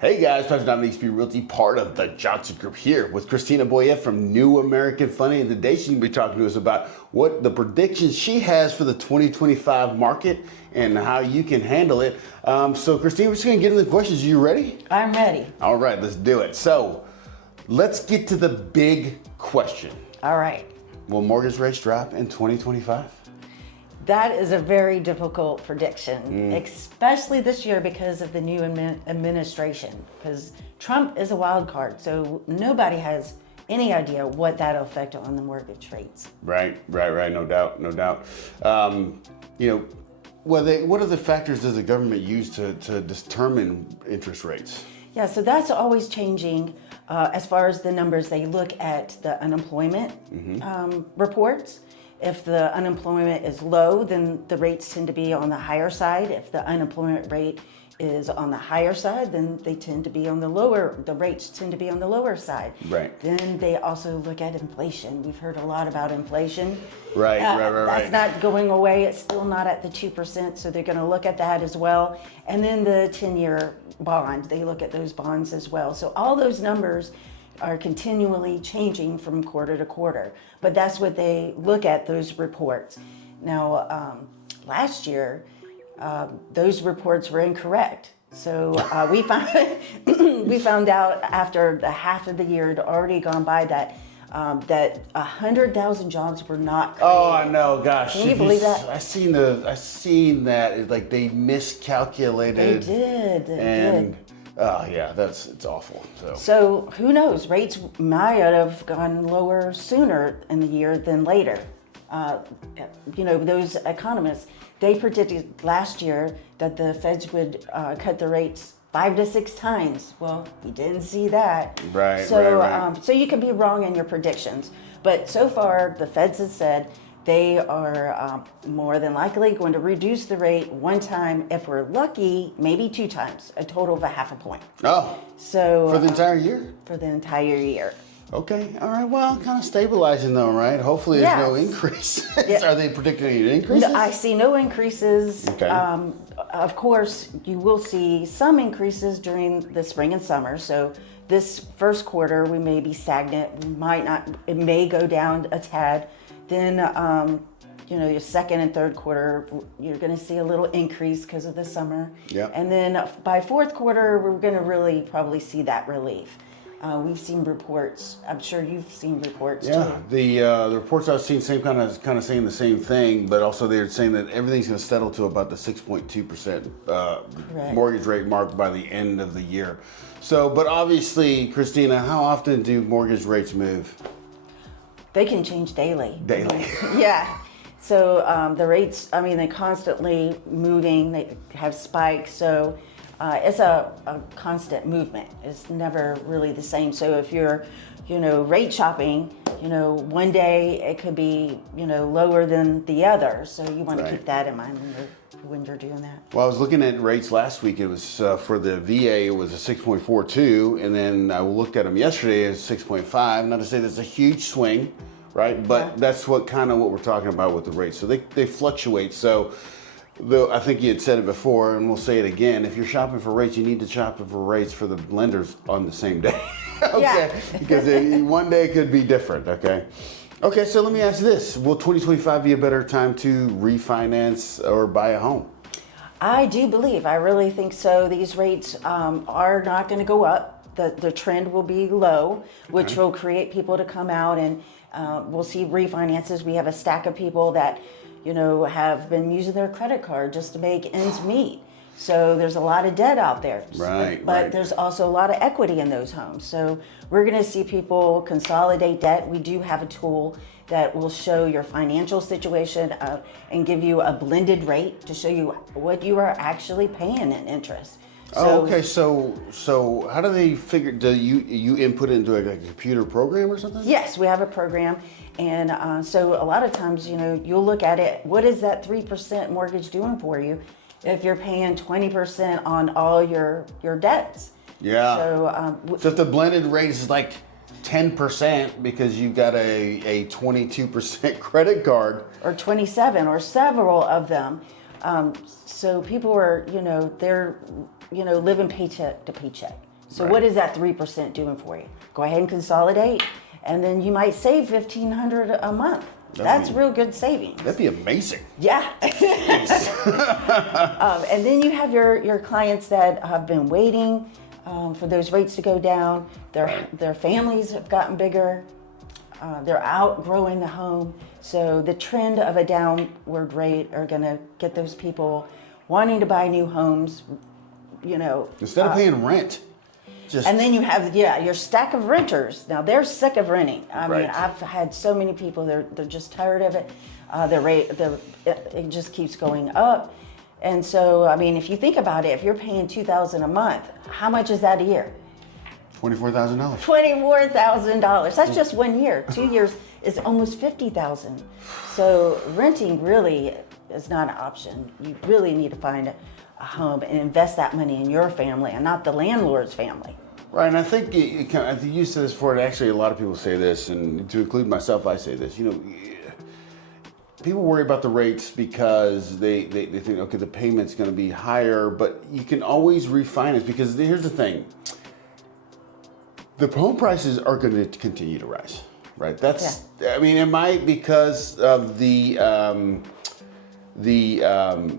Hey guys, President Dominique Speed Realty, part of the Johnson Group here with Christina Boyette from New American Funding. And today she's going to be talking to us about what the predictions she has for the 2025 market and how you can handle it. So Christina, we're just going to get into the questions. Are you ready? I'm ready. All right, let's do it. So let's get to the big question. All right. Will mortgage rates drop in 2025? That is a very difficult prediction, especially this year because of the new administration. Because Trump is a wild card, so nobody has any idea what that'll affect on the mortgage rates. Right. No doubt. What other factors does the government use to determine interest rates? Yeah, so that's always changing as far as the numbers. They look at the unemployment reports. If the unemployment is low, then the rates tend to be on the higher side. If the unemployment rate is on the higher side, then the rates tend to be on the lower side. Right. Then they also look at inflation. We've heard a lot about inflation. Right. That's not going away. It's still not at the 2%, so they're going to look at that as well. And then the 10-year bond, they look at those bonds as well. So all those numbers are continually changing from quarter to quarter. But that's what they look at, those reports. Now, last year, those reports were incorrect. So we found out after the half of the year had already gone by that 100,000 jobs were not created. Oh, I know. Gosh, can you believe that? I seen that. It's like they miscalculated. They did. Yeah, it's awful. So who knows? Rates might have gone lower sooner in the year than later. Those economists, they predicted last year that the Feds would cut the rates 5 to 6 times. Well, we didn't see that. Right. So you can be wrong in your predictions. But so far, the Feds has said they are more than likely going to reduce the rate one time. If we're lucky, maybe 2 times, a total of 0.5 point. Oh, so for the entire year? For the entire year. Okay, all right, well, kind of stabilizing though, right? Hopefully there's no increase. Yeah. Are they predicting any increases? No, I see no increases. Okay. Of course, you will see some increases during the spring and summer. So this first quarter, we may be stagnant. It may go down a tad. Then, your second and third quarter, you're going to see a little increase because of the summer. Yeah. And then by fourth quarter, we're going to really probably see that relief. We've seen reports. I'm sure you've seen reports too. Yeah, the reports I've seen kind of saying the same thing, but also they're saying that everything's going to settle to about the 6.2% mortgage rate mark by the end of the year. So, but obviously, Christina, how often do mortgage rates move? They can change daily. Daily. Yeah. So the rates, they're constantly moving. They have spikes. So it's a constant movement. It's never really the same. So if you're, rate shopping, one day it could be, lower than the other. So you want to keep that in mind when you're doing that. Well, I was looking at rates last week. It was for the VA, it was a 6.42, and then I looked at them yesterday as 6.5. Not to say that's a huge swing, right? But that's what we're talking about with the rates. So they fluctuate. So I think you had said it before, and we'll say it again. If you're shopping for rates, you need to shop for rates for the lenders on the same day. Okay, yeah. Because one day could be different. Okay, so let me ask you this. Will 2025 be a better time to refinance or buy a home? I really think so. These rates are not going to go up. The trend will be low, which will create people to come out, and we'll see refinances. We have a stack of people that, have been using their credit card just to make ends meet. So there's a lot of debt out there. But there's also a lot of equity in those homes. So we're going to see people consolidate debt. We do have a tool that will show your financial situation and give you a blended rate to show you what you are actually paying in interest. So how do they figure? Do you input it into a computer program or something? Yes, we have a program, and so a lot of times, you'll look at it. What is that 3% mortgage doing for you? If you're paying 20% on all your debts. Yeah. So if the blended rate is like 10% because you've got a 22% credit card, or 27, or several of them. So people are, they're living paycheck to paycheck. So what is that 3% doing for you? Go ahead and consolidate, and then you might save $1,500 a month. That's real good savings. That'd be amazing. Yeah. And then you have your clients that have been waiting for those rates to go down. Their families have gotten bigger. They're outgrowing the home. So the trend of a downward rate are going to get those people wanting to buy new homes, Instead of paying rent. And then you have, your stack of renters. Now they're sick of renting. I mean, I've had so many people, they're just tired of it. It just keeps going up. And so, I mean, if you think about it, if you're paying $2,000 a month, how much is that a year? $24,000. $24,000. That's just 1 year. 2 years is almost $50,000. So renting really is not an option. You really need to find a home and invest that money in your family and not the landlord's family. Right, and I think you said this before, and actually a lot of people say this, and to include myself, I say this. People worry about the rates because they think, okay, the payment's going to be higher, but you can always refinance, because here's the thing. The home prices are going to continue to rise, right? I mean, it might, because of the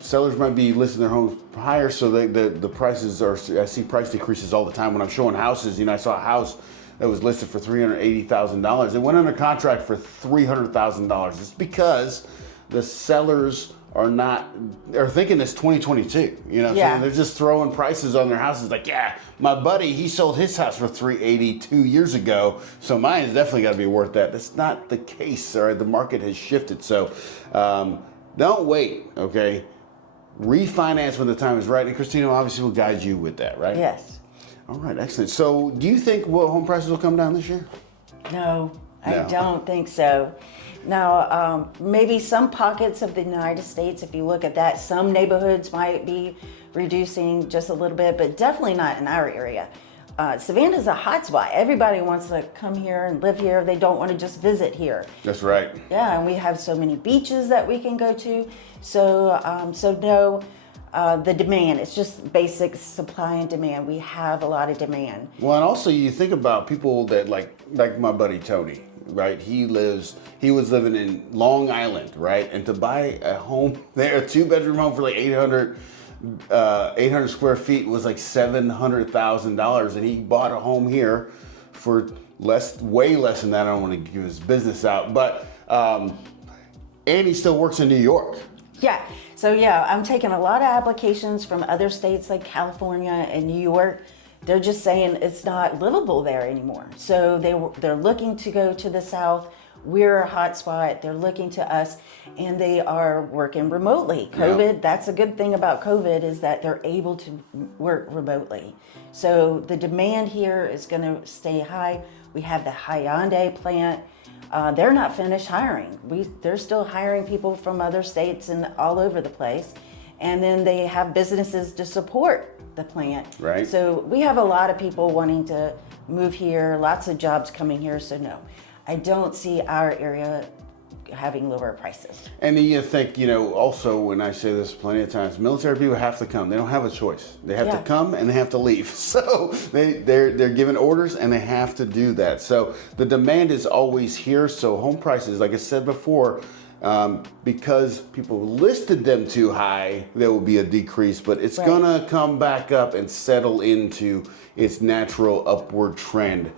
sellers might be listing their homes higher, so the prices are. I see price decreases all the time when I'm showing houses. I saw a house that was listed for $380,000. It went under contract for $300,000. It's because the sellers are thinking it's 2022. They're just throwing prices on their houses. Like, my buddy, he sold his house for $380 2 years ago, so mine has definitely got to be worth that. That's not the case. All right, the market has shifted. So don't wait. Okay, refinance when the time is right. And Christina obviously will guide you with that, right? Yes. All right, excellent. So do you think home prices will come down this year? No, I don't think so. Now, maybe some pockets of the United States, if you look at that, some neighborhoods might be reducing just a little bit, but definitely not in our area. Savannah is a hot spot. Everybody wants to come here and live here. They don't want to just visit here. That's right. Yeah, and we have so many beaches that we can go to. So no. The demand, it's just basic supply and demand. We have a lot of demand. Well, and also you think about people that like my buddy Tony, right? He was living in Long Island, right? And to buy a home there, a 2-bedroom home for like 800 square feet was like $700,000, and he bought a home here for way less than that. I don't want to give his business out, but and he still works in New York. Yeah. So I'm taking a lot of applications from other states like California and New York. They're just saying it's not livable there anymore. So they're looking to go to the South. We're a hot spot. They're looking to us, and they are working remotely. COVID, that's a good thing about COVID, is that they're able to work remotely. So the demand here is going to stay high. We have the Hyundai plant. They're not finished hiring. They're still hiring people from other states and all over the place. And then they have businesses to support the plant. Right. So we have a lot of people wanting to move here, lots of jobs coming here. So no, I don't see our area having lower prices. And then you think, also when I say this plenty of times, military people have to come. They don't have a choice. They have to come and they have to leave. So they're given orders and they have to do that. So the demand is always here. So home prices, like I said before, because people listed them too high, there will be a decrease, but it's gonna come back up and settle into its natural upward trend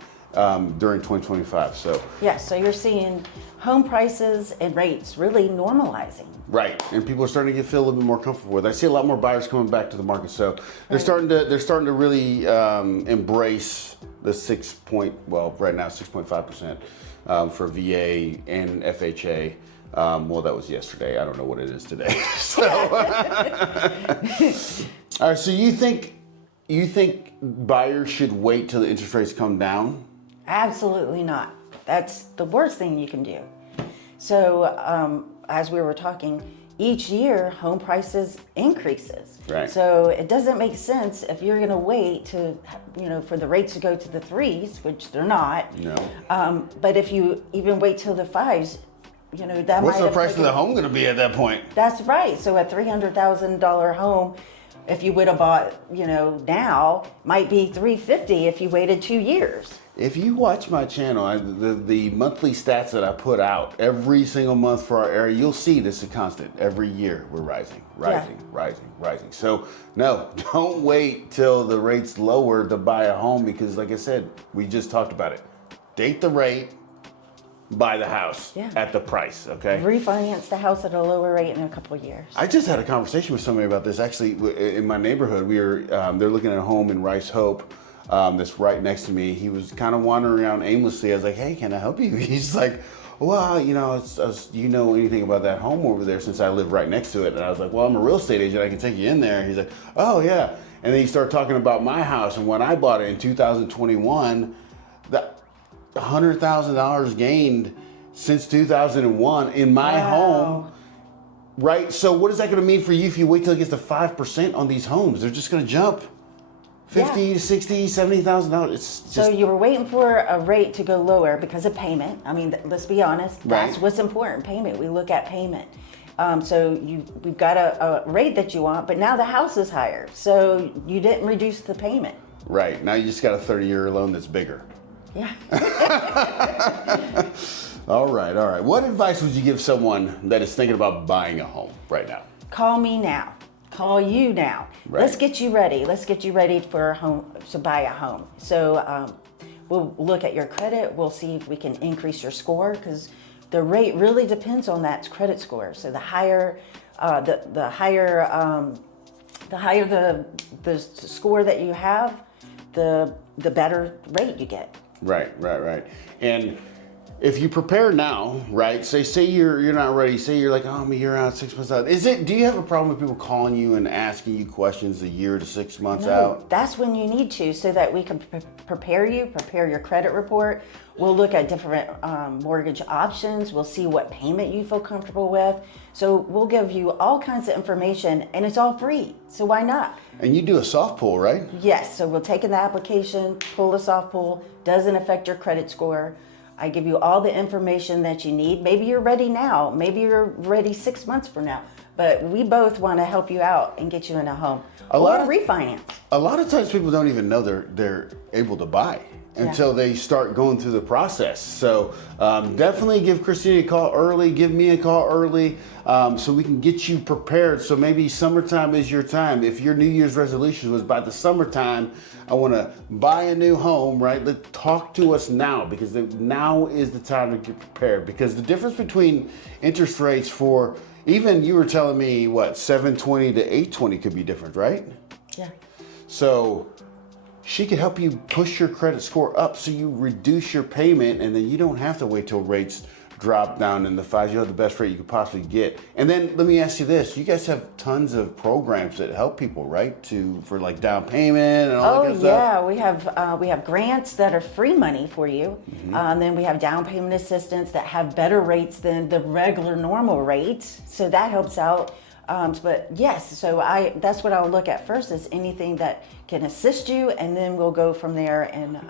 during 2025. So so you're seeing home prices and rates really normalizing. Right, and people are starting to feel a little bit more comfortable with it. I see a lot more buyers coming back to the market, so they're starting to really embrace the right now 6.5% for VA and FHA. Well, that was yesterday. I don't know what it is today. So, all right. So you think buyers should wait till the interest rates come down? Absolutely not. That's the worst thing you can do. So as we were talking, each year home prices increases. Right. So it doesn't make sense if you're going to wait to, for the rates to go to the 3s, which they're not. No. But if you even wait till the 5s, that what's the price of the home going to be at that point? That's right. So a $300,000 home if you would have bought, now might be $350 if you waited 2 years. If you watch my channel, the monthly stats that I put out every single month for our area, you'll see this is constant. Every year we're rising. So no, don't wait till the rate's lower to buy a home because like I said, we just talked about it. Date the rate, buy the house at the price, okay? Refinance the house at a lower rate in a couple of years. I just had a conversation with somebody about this. Actually, in my neighborhood, they're looking at a home in Rice Hope that's right next to me. He was kind of wandering around aimlessly. I was like, hey, can I help you? He's like, well, you know anything about that home over there since I live right next to it? And I was like, well, I'm a real estate agent. I can take you in there. He's like, oh, yeah. And then he started talking about my house. And when I bought it in 2021, $100,000 gained since 2001 in my home, right? So what is that going to mean for you if you wait till it gets to 5% on these homes? They're just going to jump $50,000, $60,000, $70,000. It's just... So you were waiting for a rate to go lower because of payment. I mean, let's be honest. That's what's important, payment. We look at payment. So we've got a rate that you want, but now the house is higher. So you didn't reduce the payment. Right. Now you just got a 30-year loan that's bigger. Yeah. All right. What advice would you give someone that is thinking about buying a home right now? Call me now. Call you now. Right. Let's get you ready. Let's get you ready for a home, to buy a home. So we'll look at your credit. We'll see if we can increase your score because the rate really depends on that credit score. So the higher the score that you have, the better rate you get. Right. And if you prepare now, right? Say you're not ready. Say you're like, oh, I'm a year out, 6 months out. Do you have a problem with people calling you and asking you questions a year to 6 months out? That's when you need to, so that we can prepare your credit report. We'll look at different mortgage options. We'll see what payment you feel comfortable with. So we'll give you all kinds of information, and it's all free. So why not? And you do a soft pull, right? Yes. So we'll take in the application, pull the soft pull. Doesn't affect your credit score. I give you all the information that you need. Maybe you're ready now. Maybe you're ready 6 months from now. But we both want to help you out and get you in a home or refinance. A lot of times people don't even know they're able to buy until they start going through the process. So definitely give Christina a call early, give me a call early, so we can get you prepared. So maybe summertime is your time. If your New Year's resolution was by the summertime, I want to buy a new home, right? Talk to us now because now is the time to get prepared. Because the difference between interest rates for, even you were telling me, what, 720 to 820 could be different, right? Yeah. So she could help you push your credit score up so you reduce your payment and then you don't have to wait till rates drop down in the fives. You have the best rate you could possibly get. And then let me ask you this. You guys have tons of programs that help people, right? For like down payment and all that kind of stuff. Oh yeah, we have grants that are free money for you. Mm-hmm. Then we have down payment assistance that have better rates than the regular normal rates. So that helps out. But yes, so that's what I'll look at first is anything that can assist you, and then we'll go from there and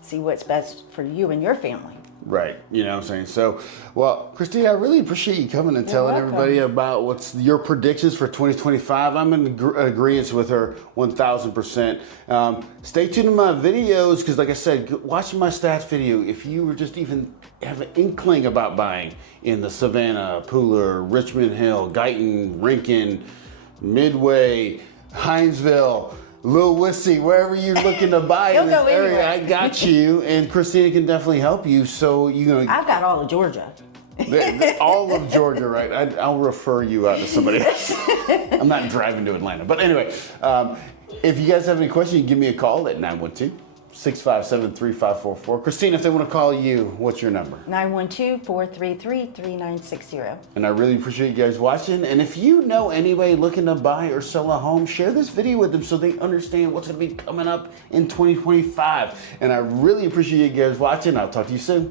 see what's best for you and your family. Right, you know what I'm saying? So, well, Christina, I really appreciate you coming and telling everybody about what's your predictions for 2025. I'm in agreement with her 1,000%. Stay tuned to my videos because, like I said, watching my stats video, if you were just even have an inkling about buying in the Savannah, Pooler, Richmond Hill, Guyton, Rincon, Midway, Hinesville, Lil Wissy, wherever you're looking to buy in this area, I got you, and Christina can definitely help you. So I've got all of Georgia. All of Georgia, right? I'll refer you out to somebody else. I'm not driving to Atlanta, but anyway, if you guys have any questions, you can give me a call at 912-657-3544. Christina, if they want to call you, what's your number? 912-433-3960. And I really appreciate you guys watching. And if you know anybody looking to buy or sell a home, share this video with them so they understand what's going to be coming up in 2025. And I really appreciate you guys watching. I'll talk to you soon.